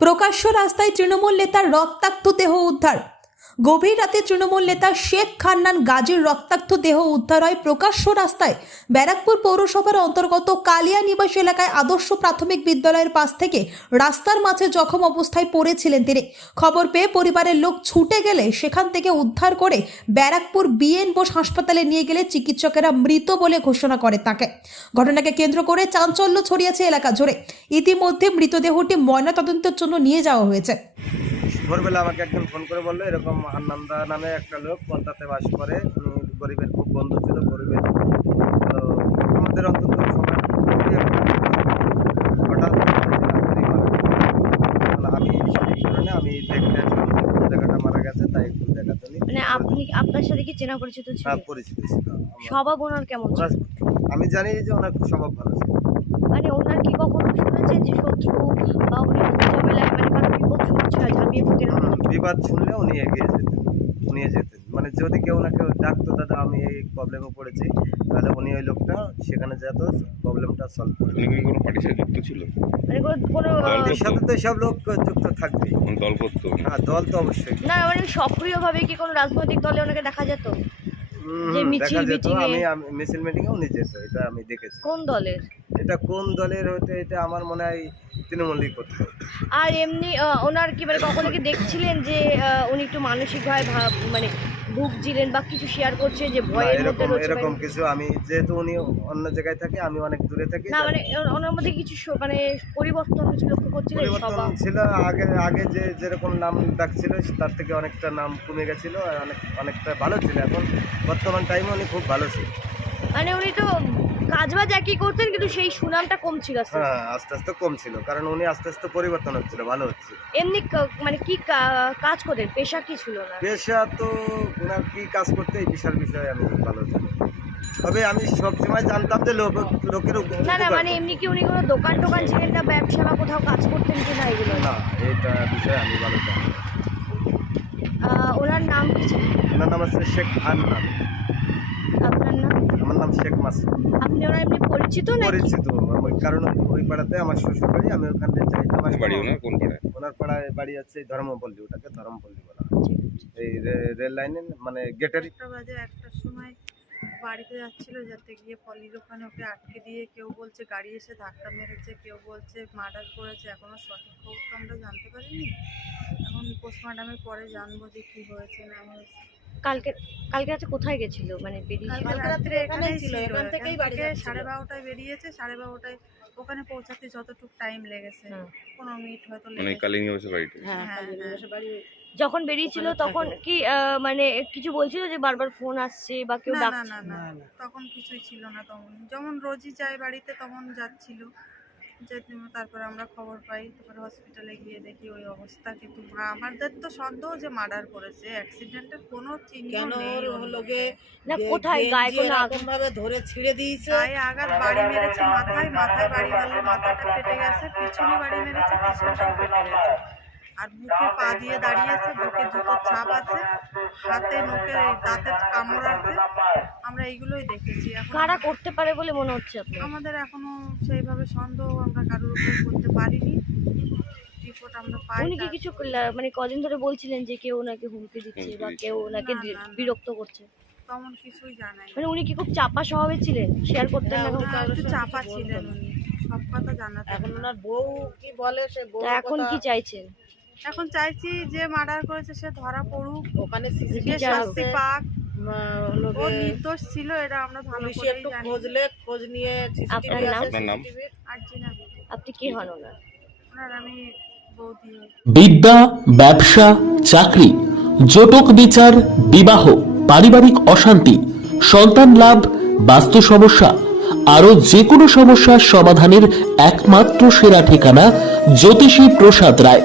প্রকাশ্য রাস্তায় তৃণমূল নেতার রক্তাক্ত দেহ উদ্ধার। গভীর রাতে তৃণমূল নেতা শেখ খান্নান গাজীর রক্তাক্ত দেহ উদ্ধার হয় প্রকাশ্য রাস্তায়। ব্যারাকপুর পৌরসভার অন্তর্গত কালিয়া নিবাস এলাকায় আদর্শ প্রাথমিক বিদ্যালয়ের পাশ থেকে রাস্তার মাঝে জখম অবস্থায় পড়েছিলেন তিনি। খবর পেয়ে পরিবারের লোক ছুটে গেলে সেখান থেকে উদ্ধার করে ব্যারাকপুর বিএন বোস হাসপাতালে নিয়ে গেলে চিকিৎসকেরা মৃত বলে ঘোষণা করে তাকে। ঘটনাকে কেন্দ্র করে চাঞ্চল্য ছড়িয়েছে এলাকা জুড়ে। ইতিমধ্যে মৃতদেহটি ময়নাতদন্তের জন্য নিয়ে যাওয়া হয়েছে। ভোরবেলা আমাকে একজন ফোন করে বলল এরকম হান্নান্দা নামে একটা লোক পন্থাতে বাস করে। উনি গরিবের খুব বন্ধু ছিল গরিবের। তো আমাদের অন্তত সবার হঠাৎ আমি সেই কারণে আমি দেখতে আসলাম জায়গাটা মারা গেছে তাই একটু দেখাতে মানে আপনি আপনার সাথে কি চেনা পরিচিত ছিল? হ্যাঁ পরিচিত ছিল স্বভাব ওনার কেমন? আমি জানি যে ওনার স্বভাব ভালো ছিল। মানে ওনার কি কখনো শুনেছেন যে শত্রু বা উনি ঝামেলায় মানে কারও বিপদ ঝাঁপিয়ে বিবাদ শুনলে উনি এগিয়ে যেতেন নিয়ে যেতেন। মানে যদি কেউ না কেউ ডাকতো দাদা আমি এই প্রবলেমে পড়েছি। তাহলে উনি ওই লোকটা সেখানে যেত প্রবলেমটা সলভ করে কোনো পার্টির সাথে যুক্ত ছিল? মানে কোনো কোনো দল সাথে তো সব লোক যুক্ত থাকবে দল করতো? হ্যাঁ দল তো অবশ্যই। না মানে সক্রিয়ভাবে কি কোনো রাজনৈতিক দলে ওনাকে দেখা যেত? যে মিছিল মিটিং আমি মিছিল মিটিংয়ে উনি যেত এটা আমি দেখেছি। কোন দলের? এটা কোন দলের হতে এটা আমার মনে হয় তৃণমূলই করতে আর এমনি ওনার কি মানে কখনো কি দেখছিলেন যে উনি একটু মানসিকভাবে ভাব মানে ভুগছিলেন বা কিছু শেয়ার করছে যে ভয়ের মধ্যে এরকম রয়েছে এরকম কিছু আমি যেহেতু উনি অন্য জায়গায় থাকে আমি অনেক দূরে থাকি না মানে ওনার মধ্যে কিছু স- মানে পরিবর্তন কিছু লক্ষ্য করছিলেন পরিবর্তন ছিল আগে আগে যে যেরকম নাম ডাকছিল তার থেকে অনেকটা নাম কমে গেছিল আর অনেক অনেকটা ভালো ছিল এখন বর্তমান টাইমে উনি খুব ভালো ছিল। মানে উনি তো কাজ বাজ একই করতেন কিন্তু সেই সুনামটা কম ছিল আস্তে আস্তে। হ্যাঁ আস্তে আস্তে কম কারণ উনি আস্তে আস্তে পরিবর্তন হচ্ছিল ভালো হচ্ছে এমনি ক- মানে কি কা- কাজ করতেন? পেশা কি ছিল না পেশা তো ওনার কি কাজ করতে এই পেশার বিষয়ে আমি ভালো জানি তবে আমি সবসময় জানতাম যে লোক লোকের উপ- না না উপকার মানে এমনি কি উনি কোনো দোকান টোকান ছিলেন না ব্যবসা বা কোথাও কাজ করতেন কি না এগুলো? না এটা বিষয়ে আমি ভালো জানি আহ, ওনার নাম কি ছিল? ওনার নাম আছে শেখ আপনার নাম। আমার নাম শেখ মাসুদ। আপনি ওনার এমনি পরিচিত না পরিচিত। ওই কারণ ওই পাড়াতে আমার শ্বশুর বাড়ি আমি ওখানে চাইতাম কোন বাড়ি ওনার? কোন পাড়ায়? ওনার পাড়ায় বাড়ি আছে ধর্মপল্লী ওটাকে ধর্মপল্লী বলা হয়। এই রে- রেল লাইনে মানে গেটের একটা বাজে একটার সময় বাড়িতে যাচ্ছিল যাতে গিয়ে পলির ওখানে ওকে আটকে দিয়ে কেউ বলছে গাড়ি এসে ধাক্কা মেরেছে কেউ বলছে মার্ডার করেছে এখনও সঠিক খবর তো আমরা জানতে পারিনি। এখন পোস্টমর্টমের পরে জানব যে কি হয়েছে না হয়েছে। কালকে কালকে রাতে কোথায় গেছিল? মানে বেরিয়েছিল কালকে রাত্রে এখানেই ছিল এখান এখান থেকেই বাড়ি সাড়ে বারোটায় বেরিয়েছে সাড়ে বারোটায় ওখানে পৌঁছাতে যতটুকু টাইম লেগেছে। পনেরো মিনিট হয়তো মানে লেগেছে। বাড়িতে? হ্যাঁ হ্যাঁ, হ্যাঁ। বাড়ি। যখন বেরিয়েছিল তখন কি আহ, মানে কিছু বলছিল যে বারবার ফোন আসছে বা কেউ না না ডাকছে? না না না, না। তখন কিছুই ছিল না তখন। যেমন রোজই যায় বাড়িতে তখন যাচ্ছিল। যে তারপরে আমরা খবর পাই তারপরে হসপিটালে গিয়ে দেখি ওই অবস্থা কিন্তু আমাদের তো সন্দেহ যে মার্ডার করেছে অ্যাক্সিডেন্টের কোনো চিহ্ন কেন নেই না কোথায়? গায়ে কোনো ভাবে ধরে ছিঁড়ে দিয়েছে। গায়ে আঘাত বাড়ি মেরেছে মাথায় মাথায় বাড়ি মারলে মাথাটা ফেটে গেছে পিছনে বাড়ি মেরেছে পিছনটাও ফেটে গেছে। আর বুকে পা দিয়ে দাঁড়িয়েছে বুকে জুতোর ছাপ আছে হাতে মুখে এই দাঁতের কামড় আছে। আমরা এইগুলোই দেখেছি। এখন কারা করতে পারে বলে মনে হচ্ছে আমাদের এখনও সেইভাবে সন্দেহ আমরা কারোর উপর করতে পারিনি। রিপোর্ট আমরা পাই উনি কি কিছু মানে কদিন ধরে বলছিলেন যে কেউ ওনাকে হুমকি দিচ্ছে বা কেউ ওনাকে। বিরক্ত করছে। তেমন কিছুই জানাই মানে উনি কি খুব চাপা স্বভাবের ছিলেন? শেয়ার করতেন না হ্যাঁ, চাপা ছিলেন উনি। সব কথা এখন ওনার বউ কি বলে সে বউ এখন কি চাইছেন? এখন চাইছি যে মার্ডার করেছে সে ধরা পড়ুক। ওখানে শাস্তি পাক। ও নির্দোষ ছিল এটা আমরা ভালো পুলিশে করেই একটু জানি। খোঁজলে খোঁজ নিয়ে আপনার নাম? আছে আপনার নাম? সিসিটিভি আর জিনা বিবি। আপনি কি হন ওনার? ওনার আমি বিদ্যা ব্যবসা চাকরি জটক বিচার বিবাহ পারিবারিক অশান্তি সন্তান লাভ বাস্তু সমস্যা আরও যে কোনো সমস্যার সমাধানের একমাত্র সেরা ঠিকানা জ্যোতিষী প্রসাদ রায়।